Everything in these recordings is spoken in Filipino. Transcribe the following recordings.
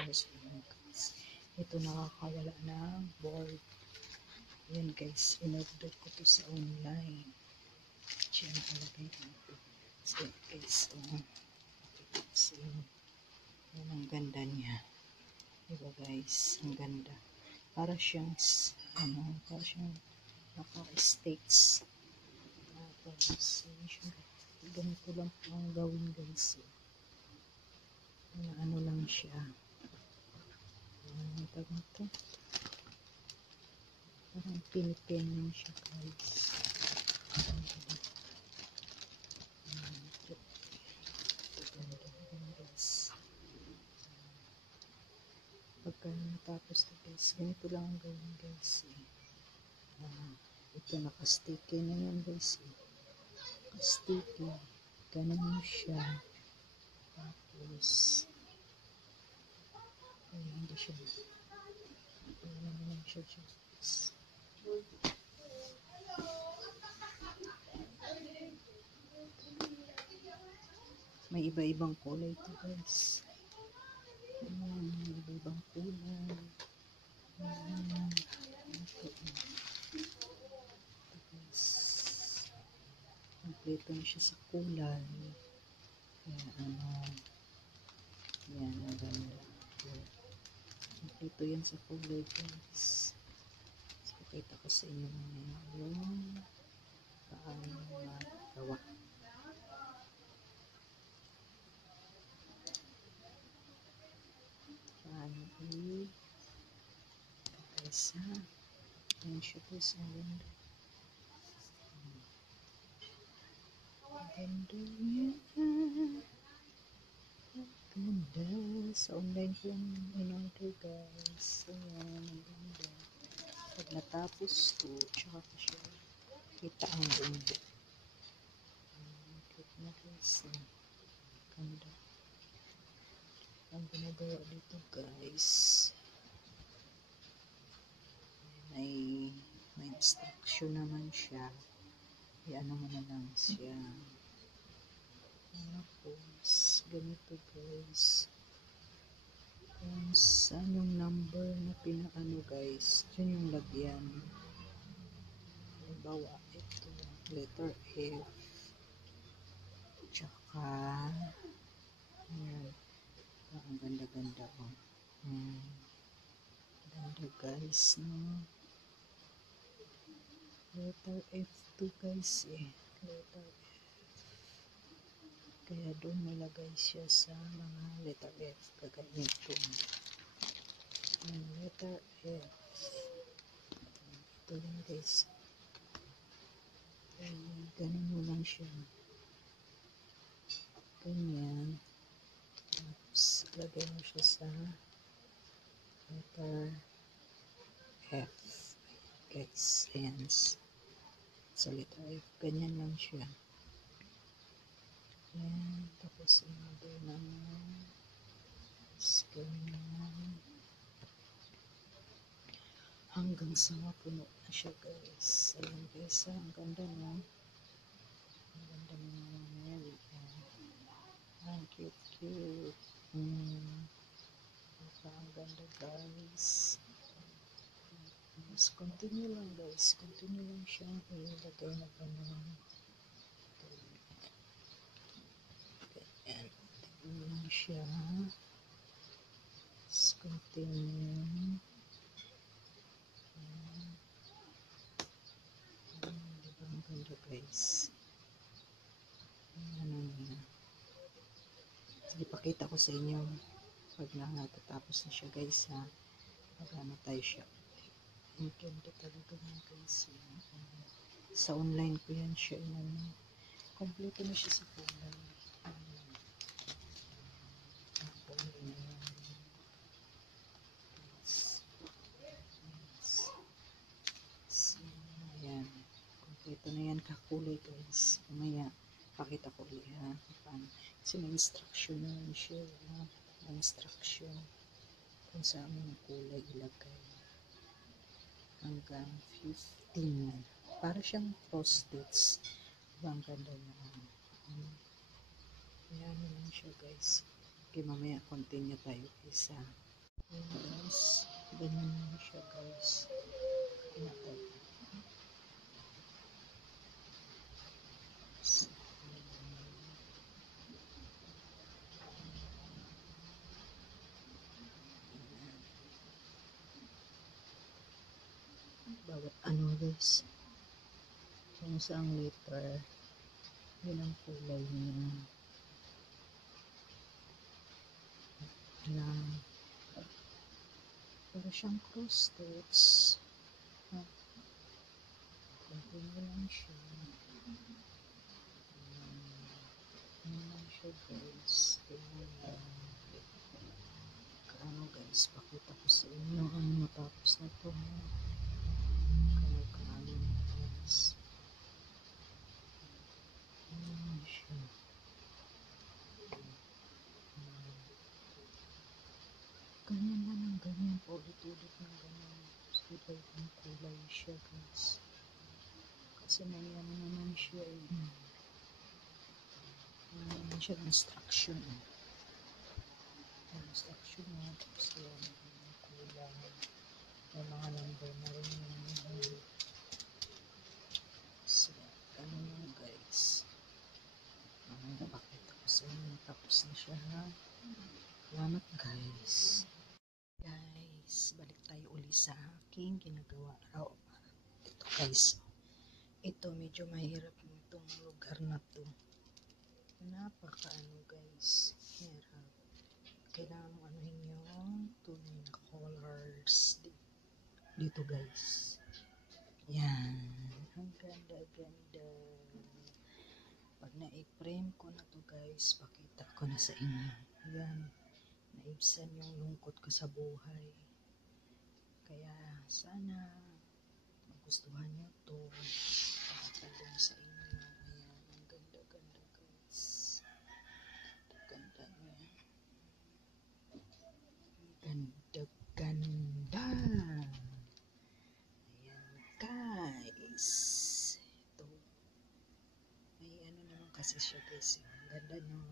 share sa inyo guys. Ito nakakawala ng board. Yan guys, in-order ko to sa online. Siya nakalagay dito. So guys, so, yan ang ganda niya. Diba guys, ang ganda. Para siyang, para siyang naka-states. Tapos, ganito lang po ang gawin guys. Ano lang siya. Tawag ito. Parang pin-pin lang siya guys. Pagka natapos na guys, ganito lang ang gawin guys. Ito naka-sticky na yan guys. Naka-sticky. Ganun siya. Tapos, hindi siya. Ganun lang siya guys. May iba-ibang kulay ito guys. May iba-ibang kulay. Kompleto na siya sa kulay. Kaya yan ang ganda. Kompleto yan sa kulay guys. So, pakita ko sa inyo yung paano magawa. Paano guys ha. Yan siya guys, ang ganda. Ganda niya. Ganda. Sa online ko yung in-order guys. Ayan, ang ganda. Pag natapos to, tsaka ko siya kita ang ganda. Click na guys. Ganda. Ang ginagawa dito guys. May instruction naman siya. Ano mo na lang siya. Tapos, ganito guys. Kung saan yung number na pinaano guys, yun yung lagyan. Halimbawa, ito, letter F. Tsaka, ayan. Ang ganda-ganda oh. Ganda guys, no? Letter F2 guys letter F. Kaya doon nilagay siya sa mga letter F. Kagaya ito. Letter F. Ito lang guys. Ganun mo lang siya. Ganyan. Tapos lagay mo siya sa letter F. Guys, ayan. Sa letter F. Ganyan lang siya. Ayan. Tapos in-order naman. Ganyan. Hanggang sa mapuno na siya guys. Ayan guys. Ang ganda no. Ang ganda ng mga Mary. Ang cute. Ang ganda guys. Mas continue lang guys. Continue lang siyang ilagay na gano'n. Ganyan. Continue lang siya. Mas continue. Diba ang ganda guys. Sige, pakita ko sa inyo. Pag natatapos na siya guys ha. Pag tayo siya. Ang ganda talaga ng guys. Sa online ko yan siya. Kompleto na siya sa kulay. Ayan. Kompleto na yan kakulay guys. Mamaya pakita ko ulit ha. Kasi may instruction naman siya. May instruction kung saan yung kulay ilagay. Hanggang 15. Para siyang post-its. Ang ganda na. Ayan lang siya guys. Okay, mamaya continue tayo isa. Ayan guys, ganyan na siya guys. Natin. Bawat ano guys, kung saan letter, yun ang kulay niya. Na para siyang cross-stitch. Continue lang siya. Ano lang siya guys. Ano guys, pakita ko sa inyo ang matapos na ito. Kano guys. Ano siya. Ganyan na ng ganyan. Ulit-ulit ng ganyan. Iba-ibang kulay siya guys. Kasi may ano naman siya eh. Naman siya instruction. Instruction niya. Tapos yan. Kulay. May mga number na rin yun. So, ano yun guys. Pakita ko sa inyo. Tapos na siya ha. Salamat guys. Guys, balik tayo uli sa aking ginagawa raw. Ito guys. Ito medyo mahirap itong lugar na to. Napaka guys. Hirap. Kailangan mo anuhin yung tunay na colors. Dito guys. Yan. Ang ganda-ganda. Pag na-frame ko na to guys, pakita ko na sa inyo. Yan. Naibsan yung lungkot ko sa buhay. Kaya sana magustuhan nyo to. Pakita sa inyo. Ayan. Ang ganda-ganda guys. Ganda niya. Ganda-ganda. Ayan guys. Ito. May ano naman kasi siya guys. Ganda no.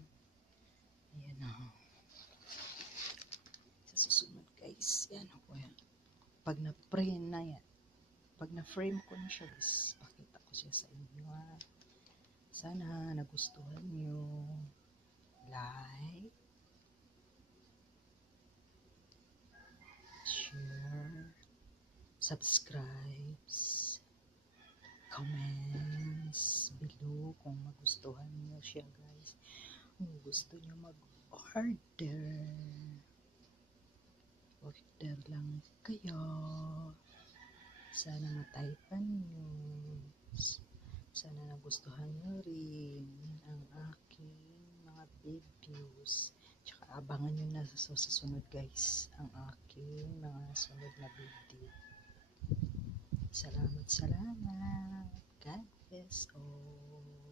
Ayan o. Sa susunod guys. Yan o. Pag na-frame na yan. Pag na-frame ko na siya guys. Pakita ko siya sa inyo ha. Sana nagustuhan nyo. Like. Share. Subscribe. Comments below kung magustuhan nyo siya guys. Kung gusto nyo mag-order. Order lang kayo. Sana mataypan nyo. Sana nagustuhan nyo rin ang aking mga videos. Tsaka abangan nyo na sa susunod guys ang aking mga sunod na video. Salamat. God bless all.